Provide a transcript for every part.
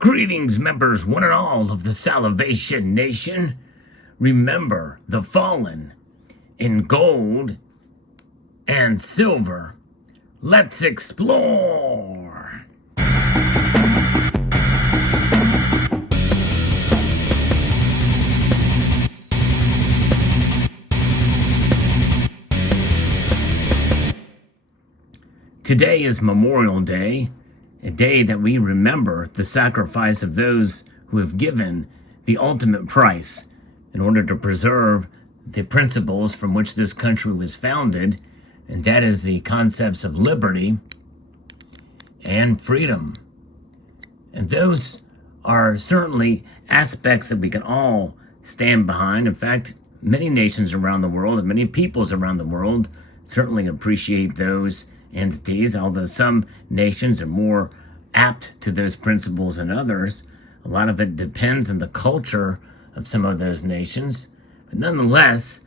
Greetings, members, one and all of the Salvation Nation. Remember the fallen in gold and silver. Let's explore. Today is Memorial Day, a day that we remember the sacrifice of those who have given the ultimate price in order to preserve the principles from which this country was founded, and that is the concepts of liberty and freedom. And those are certainly aspects that we can all stand behind. In fact, many nations around the world and many peoples around the world certainly appreciate those entities, although some nations are more apt to those principles than others. A lot of it depends on the culture of some of those nations. But nonetheless,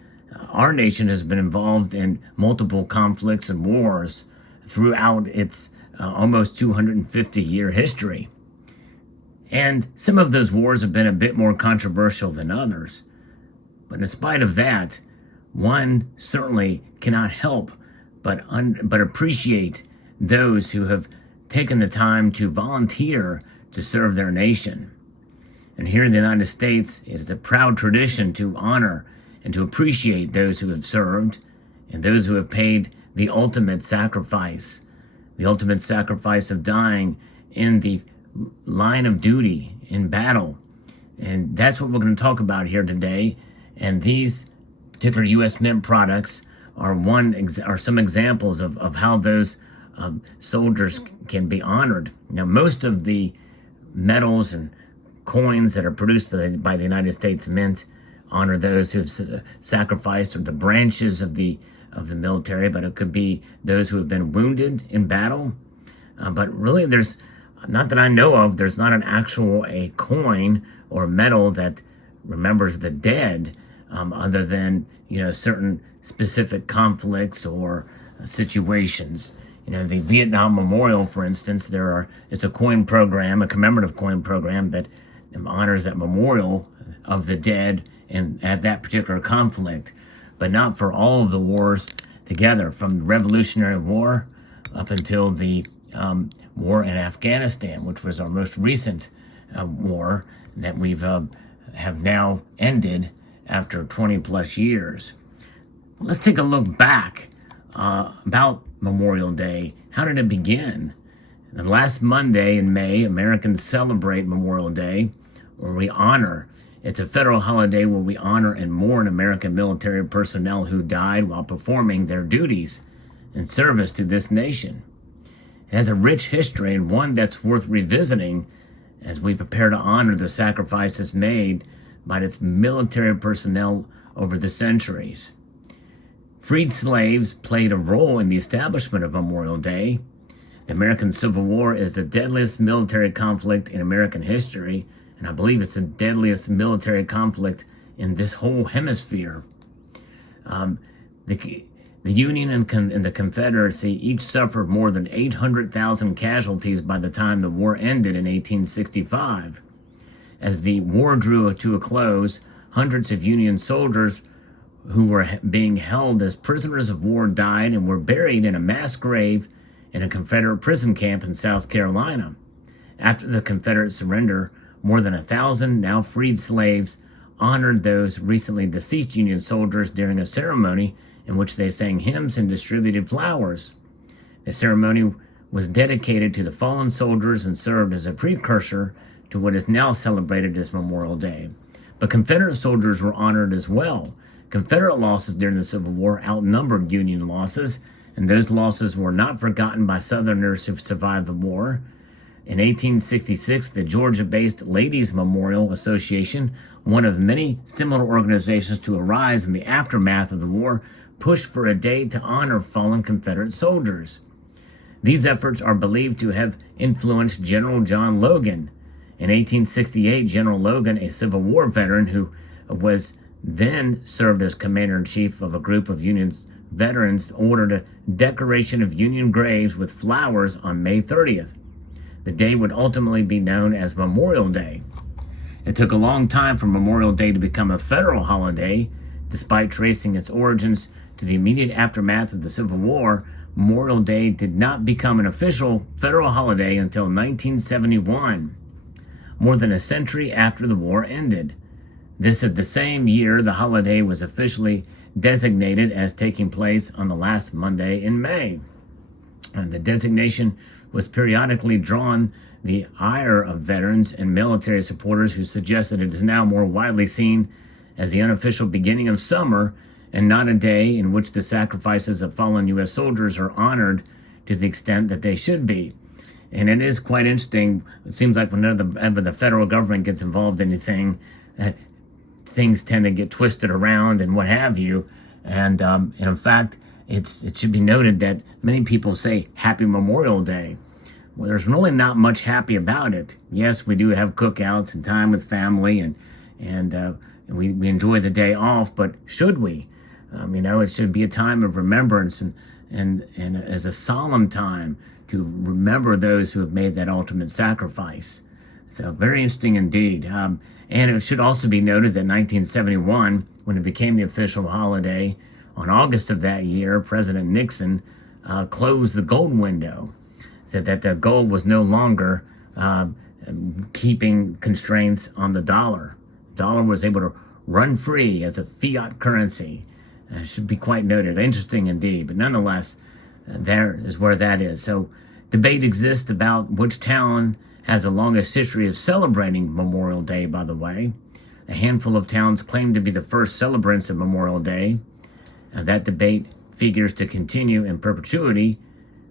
our nation has been involved in multiple conflicts and wars throughout its almost 250-year history. And some of those wars have been a bit more controversial than others. But in spite of that, one certainly cannot help but appreciate those who have taken the time to volunteer to serve their nation. And here in the United States, it is a proud tradition to honor and to appreciate those who have served and those who have paid the ultimate sacrifice of dying in the line of duty in battle. And that's what we're going to talk about here today. And these particular U.S. Mint products are some examples of how those soldiers can be honored. Now, most of the metals and coins that are produced by the United States Mint honor those who have sacrificed, or the branches of the military, but it could be those who have been wounded in battle. But really, there's not that I know of. There's not an actual a coin or metal that remembers the dead, other than certain specific conflicts or situations. The Vietnam Memorial, for instance, it's a coin program, a commemorative coin program that honors that memorial of the dead and at that particular conflict, but not for all of the wars together, from the Revolutionary War up until the war in Afghanistan, which was our most recent war that we've have now ended after 20 plus years. Let's take a look back about Memorial Day. How did it begin? The last Monday in May, Americans celebrate Memorial Day, where we honor. It's a federal holiday where we honor and mourn American military personnel who died while performing their duties in service to this nation. It has a rich history, and one that's worth revisiting as we prepare to honor the sacrifices made by its military personnel over the centuries. Freed slaves played a role in the establishment of Memorial Day. The American Civil War is the deadliest military conflict in American history, and I believe it's the deadliest military conflict in this whole hemisphere. The Union and the Confederacy each suffered more than 800,000 casualties by the time the war ended in 1865. As the war drew to a close, hundreds of Union soldiers who were being held as prisoners of war died and were buried in a mass grave in a Confederate prison camp in South Carolina. After the Confederate surrender, more than 1,000 now freed slaves honored those recently deceased Union soldiers during a ceremony in which they sang hymns and distributed flowers. The ceremony was dedicated to the fallen soldiers and served as a precursor to what is now celebrated as Memorial Day. But Confederate soldiers were honored as well. Confederate losses during the Civil War outnumbered Union losses, and those losses were not forgotten by Southerners who survived the war. In 1866, the Georgia-based Ladies Memorial Association, one of many similar organizations to arise in the aftermath of the war, pushed for a day to honor fallen Confederate soldiers. These efforts are believed to have influenced General John Logan. In 1868, General Logan, a Civil War veteran who was then served as commander-in-chief of a group of Union veterans, ordered a decoration of Union graves with flowers on May 30th. the day would ultimately be known as Memorial Day. It took a long time for Memorial Day to become a federal holiday. Despite tracing its origins to the immediate aftermath of the Civil War, Memorial Day did not become an official federal holiday until 1971, more than a century after the war ended. This is the same year the holiday was officially designated as taking place on the last Monday in May. And the designation was periodically drawn the ire of veterans and military supporters who suggested it is now more widely seen as the unofficial beginning of summer and not a day in which the sacrifices of fallen U.S. soldiers are honored to the extent that they should be. And it is quite interesting. It seems like whenever the federal government gets involved in anything, things tend to get twisted around and what have you. And in fact, it should be noted that many people say Happy Memorial Day. Well, there's really not much happy about it. Yes, we do have cookouts and time with family, and we enjoy the day off, but should we? It should be a time of remembrance and as a solemn time to remember those who have made that ultimate sacrifice. So very interesting indeed. And it should also be noted that 1971, when it became the official holiday, on August of that year, President Nixon closed the gold window, said that the gold was no longer keeping constraints on the dollar. The dollar was able to run free as a fiat currency. Should be quite noted. Interesting indeed. But nonetheless, there is where that is. So debate exists about which town has the longest history of celebrating Memorial Day, by the way. A handful of towns claim to be the first celebrants of Memorial Day. That debate figures to continue in perpetuity.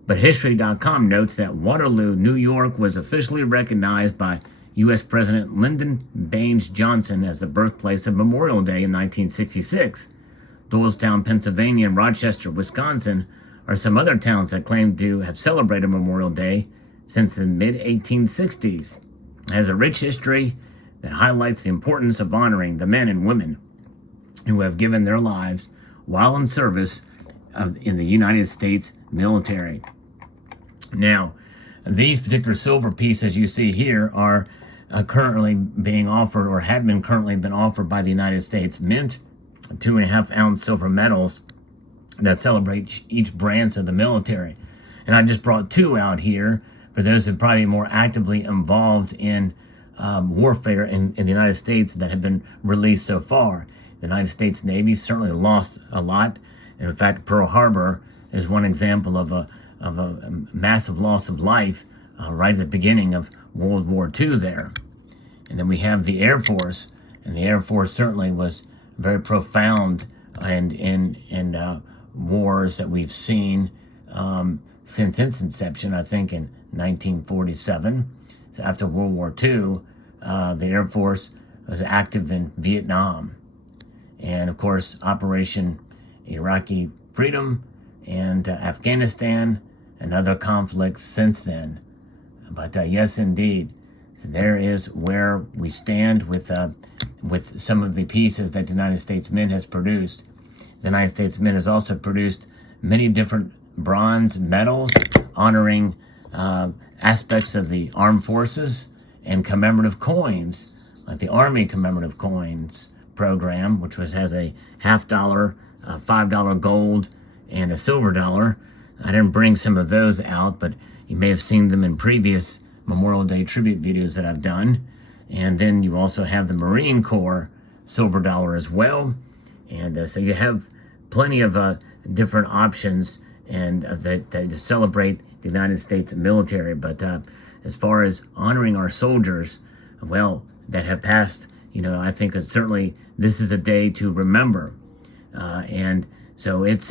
But History.com notes that Waterloo, New York, was officially recognized by U.S. President Lyndon Baines Johnson as the birthplace of Memorial Day in 1966. Doylestown, Pennsylvania, and Rochester, Wisconsin are some other towns that claim to have celebrated Memorial Day since the mid-1860s. It has a rich history that highlights the importance of honoring the men and women who have given their lives while in service in the United States military. Now, these particular silver pieces you see here are currently being offered, or had been currently been offered by the United States Mint, 2.5-ounce silver medals that celebrate each branch of the military. And I just brought two out here for those who are probably more actively involved in warfare in the United States that have been released so far. The United States Navy certainly lost a lot. And in fact, Pearl Harbor is one example of a massive loss of life right at the beginning of World War II there. And then we have the Air Force, and the Air Force certainly was very profound in wars that we've seen since its inception, I think in 1947. So after World War II, the Air Force was active in Vietnam. And of course, Operation Iraqi Freedom and Afghanistan and other conflicts since then. But yes, indeed, so there is where we stand with some of the pieces that the United States Mint has produced. The United States Mint has also produced many different bronze medals honoring aspects of the armed forces and commemorative coins, like the Army commemorative coins program, which has a $50, $5 gold, and a silver dollar. I didn't bring some of those out, but you may have seen them in previous Memorial Day tribute videos that I've done. And then you also have the Marine Corps silver dollar as well. And so you have plenty of different options and that to celebrate the United States military. But as far as honoring our soldiers, well, that have passed, I think that certainly this is a day to remember. And so it's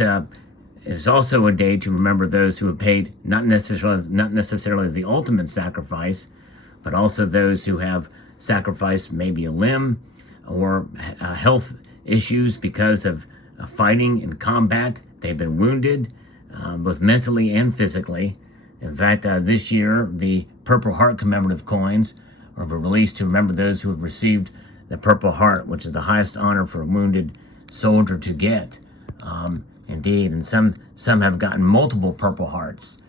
also a day to remember those who have paid not necessarily the ultimate sacrifice, but also those who have sacrificed maybe a limb or health issues because of fighting in combat. They've been wounded, both mentally and physically. In fact, this year, the Purple Heart commemorative coins are released to remember those who have received the Purple Heart, which is the highest honor for a wounded soldier to get. Indeed, and some have gotten multiple Purple Hearts.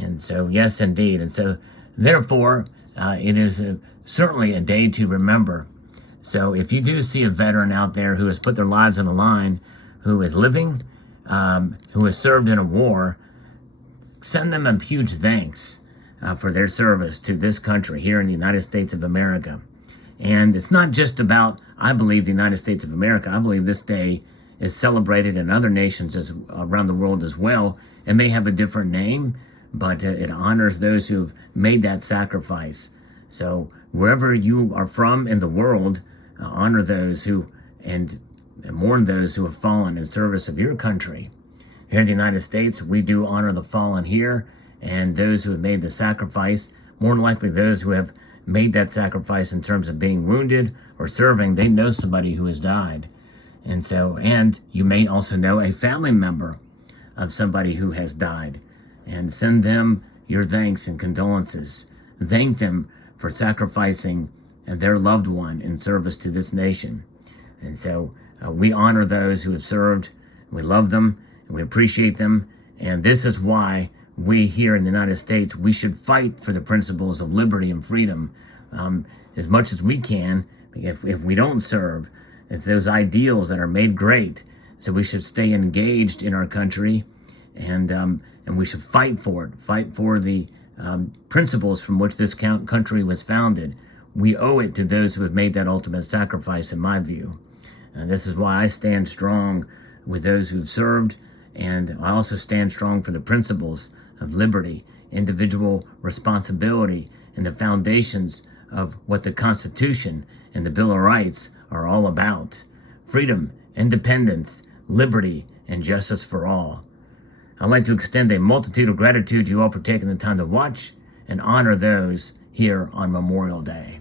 And so, yes, indeed. And so Therefore, it is certainly a day to remember. So if you do see a veteran out there who has put their lives on the line, who is living, who has served in a war, send them a huge thanks for their service to this country here in the United States of America. And it's not just about, I believe, the United States of America. I believe this day is celebrated in other nations around the world as well. It may have a different name, but it honors those who've made that sacrifice. So wherever you are from in the world, honor those who and mourn those who have fallen in service of your country. Here in the United States, we do honor the fallen here and those who have made the sacrifice. More than likely, those who have made that sacrifice in terms of being wounded or serving, they know somebody who has died. And you may also know a family member of somebody who has died, and send them your thanks and condolences. Thank them for sacrificing their loved one in service to this nation. And so we honor those who have served. We love them and we appreciate them. And this is why we here in the United States, we should fight for the principles of liberty and freedom as much as we can. If we don't serve, it's those ideals that are made great. So we should stay engaged in our country, and we should fight for it, fight for the principles from which this country was founded. We owe it to those who have made that ultimate sacrifice, in my view. And this is why I stand strong with those who've served, and I also stand strong for the principles of liberty, individual responsibility, and the foundations of what the Constitution and the Bill of Rights are all about. Freedom, independence, liberty, and justice for all. I'd like to extend a multitude of gratitude to you all for taking the time to watch and honor those here on Memorial Day.